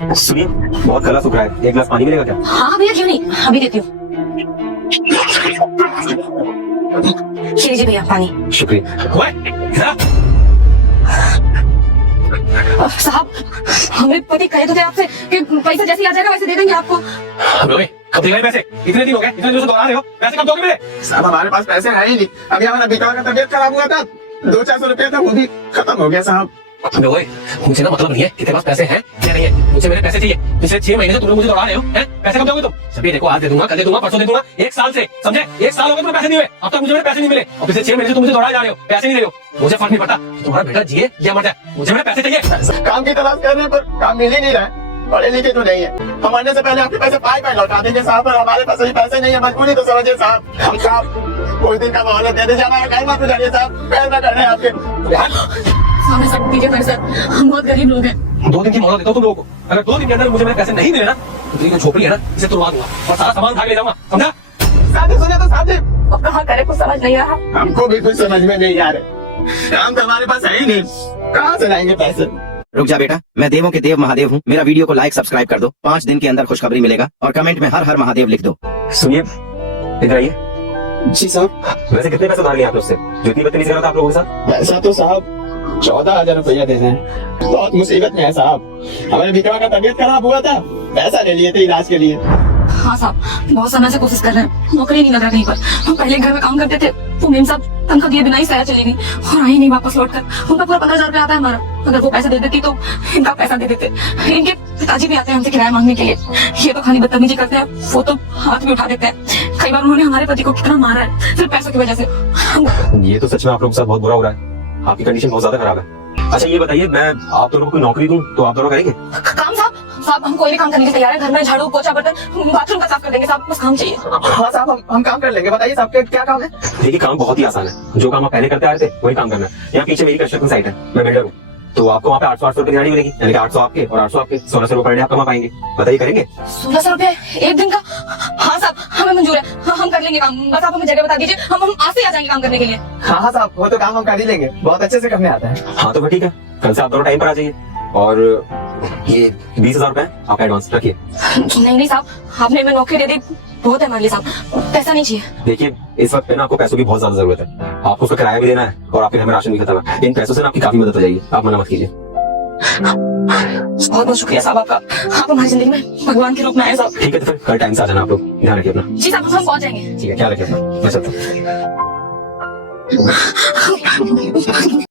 सुनिए, बहुत गला सूख रहा है, एक गिलास पानी मिलेगा क्या? हाँ भैया, क्यों नहीं, अभी देती हूँ। ये लीजिए भैया पानी। शुक्रिया। साहब, हमें पति कहे तो थे आपसे कि पैसा जैसे ही आ जाएगा वैसे दे देंगे आपको। कब देंगे पैसे? इतने दिन हो गए, इतने दिनों से दौड़ा रहे हो, पैसे कब दोगे मेरे? साहब हमारे पास पैसे है ही नहीं। अभी हमारा बेटा का तबियत खराब हुआ था, 200-400 रुपया था, वो भी खत्म हो गया साहब। मुझे ना मतलब नहीं है कितने पास पैसे हैं या नहीं है, मुझे मेरे पैसे चाहिए। पिछले 6 महीने से तुम लोग मुझे दौड़ा रहे हो, हैं? पैसे कब दोगे तुम? सभी देखो, आज दे दूंगा, कल दे दूंगा, परसों दे दूंगा, 1 साल से, समझे? 1 साल हो गए तुम्हें पैसे नहीं हुए, अब तक मुझे मेरे पैसे नहीं मिले, और पिछले 6 महीने से तुम मुझे दौड़ा जा रहे हो, पैसे नहीं दे रहे हो। मुझे फर्क नहीं पड़ता तुम्हारा बेटा जिए या मर जाए, मुझे मेरे पैसे चाहिए। काम की तलाश करने पर काम मिल ही नहीं रहा है, पढ़े लिखे तो नहीं है। हम मरने से पहले आपके पैसे पाई लौटा देंगे साहब, पर हमारे पास अभी पैसे नहीं है, मजबूरी तो समझिए साहब। हम साहब कुछ दिन का मोहलत दे दीजिए, हमारा कहीं मत उठाइए साहब, पैर न करने आपके। हमें सब दीजिए पैसा, हम बहुत गरीब लोग हैं। 2 दिन की मोहलत देता हूँ तुम लोगों को, अगर 2 दिन के अंदर मुझे मेरे पैसे नहीं मिले ना, तो ये जो झोपड़ी है ना, इसे तुड़वा दूंगा और सारा सामान उठा के ले जाऊंगा, समझा? साथी सुने तो साथी, अब कहाँ करे, कुछ समझ नहीं आ रहा। हमको भी कुछ समझ में नहीं आ रहा, काम तो हमारे पास है ही नहीं, कहाँ से लाएंगे पैसे? रुक जा बेटा, मैं देवों के देव महादेव हूँ। मेरा वीडियो को लाइक सब्सक्राइब कर दो, 5 दिन के अंदर खुशखबरी मिलेगा और कमेंट में हर हर महादेव लिख दो। सुनिए, इधर आइए। जी साहब। वैसे कितने पैसे उधार लिए आप लोग से, जो इतनी बदतमीजी कर रहा था आप लोगों के साथ? पैसा तो साहब 14,000 रुपया दे दें, बहुत मुसीबत में है साहब। हमारे बेटा का तबियत खराब हुआ था, पैसा ले लिए थे इलाज के लिए। हाँ साहब, बहुत समय से कोशिश कर रहे हैं, नौकरी नहीं लग रहा कहीं पर। हम पहले घर में काम करते थे, वो मेम साहब तनख्वाह दिए बिना ही सया चली गई और आई नहीं वापस लौट कर। उनका पूरा 15,000 रुपया आता है हमारा, अगर वो पैसा दे देती तो इनका पैसा दे देते। इनके पिताजी भी आते हैं हमसे किराया मांगने के लिए, ये तो खाली बदतमीजी करते हैं, वो तो हाथ भी उठा देते हैं। कई बार उन्होंने हमारे पति को कितना मारा है सिर्फ पैसों की वजह से। ये तो सच में आप लोगों के साथ बहुत बुरा हो रहा है, आपकी कंडीशन बहुत ज्यादा खराब है। अच्छा ये बताइए, मैं आप दोनों को कोई नौकरी दूं तो आप दोनों करेंगे? काम साहब, हम कोई भी काम करने के तैयार है। घर में झाड़ू पोछा बर्तन बाथरूम का साफ कर देंगे साहब, बस काम चाहिए। हाँ साहब, हम काम कर लेंगे, बताइए साहब क्या काम है? देखिए काम बहुत ही आसान है, जो काम आप पहले करते आ रहे थे वही काम करना है। यहाँ पीछे मेरी कंस्ट्रक्शन साइट है, मैं बिल्डर हूँ, तो आपको वहाँ पे 800 रुपए दिहाड़ी मिलेगी, यानी कि 800 आपके और 800 आपके, 1600 रुपए पर डे आप कमा पाएंगे। बताइए करेंगे? 1600 रुपए एक दिन का? हाँ साहब, हमें मंजूर है, हम कर लेंगे काम, बस आप हमें जगह बता दीजिए, हम आज से आ जाएंगे काम करने के लिए। हाँ साहब, वो तो काम हम कर ही लेंगे, बहुत अच्छे से करने आता है। हाँ तो फिर ठीक है, कल से आप दोनों टाइम पर आ जाइए, और ये 20,000 रुपए आप एडवांस रखिए। नहीं साहब, आपने हमें नौकरी दे दी, बहुत है हमारे लिए साहब, पैसा नहीं चाहिए। देखिए इस वक्त पे ना आपको पैसों की बहुत ज्यादा जरूरत है, आपको उसका किराया भी देना है और आपके घर में राशन भी खत्म है। इन पैसों से ना आपकी काफी मदद हो जाएगी, आप मना मत कीजिए। बहुत बहुत शुक्रिया साहब आपका, आप हमारी जिंदगी में भगवान के रूप में आए साहब। ठीक है तो फिर कल टाइम से आ जाना आप लोग, ध्यान रखिए अपना। जी साहब, हम पहुंच जाएंगे। ठीक है, ख्याल रखिए अपना, मैं चलता हूँ।